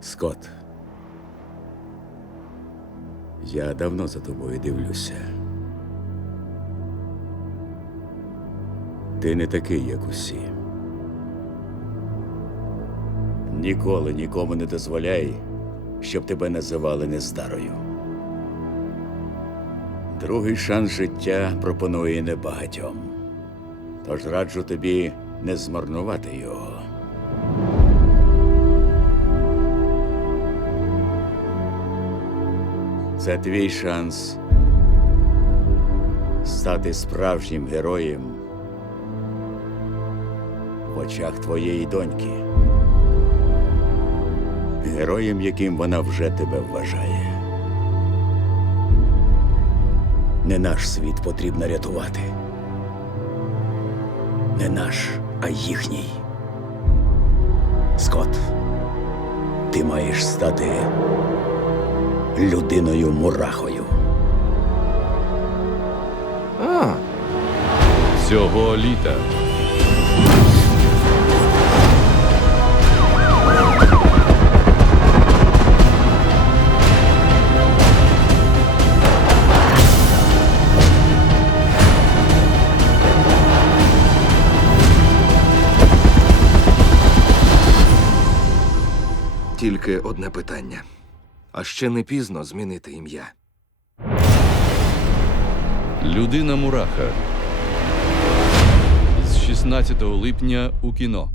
Скот. Я давно за тобою дивлюся. Ти не такий, як усі. Ніколи нікому не дозволяй, щоб тебе називали нездарою. Другий шанс життя пропонує небагатьом. Тож раджу тобі не змарнувати його. Це твій шанс стати справжнім героєм в очах твоєї доньки. Героєм, яким вона вже тебе вважає. Не наш світ потрібно рятувати. Не наш, а їхній. Скот, ти маєш стати людиною мурахою. А, Цього літа тільки одне питання. А ще не пізно змінити ім'я. Людина Мураха з 16 липня у кіно.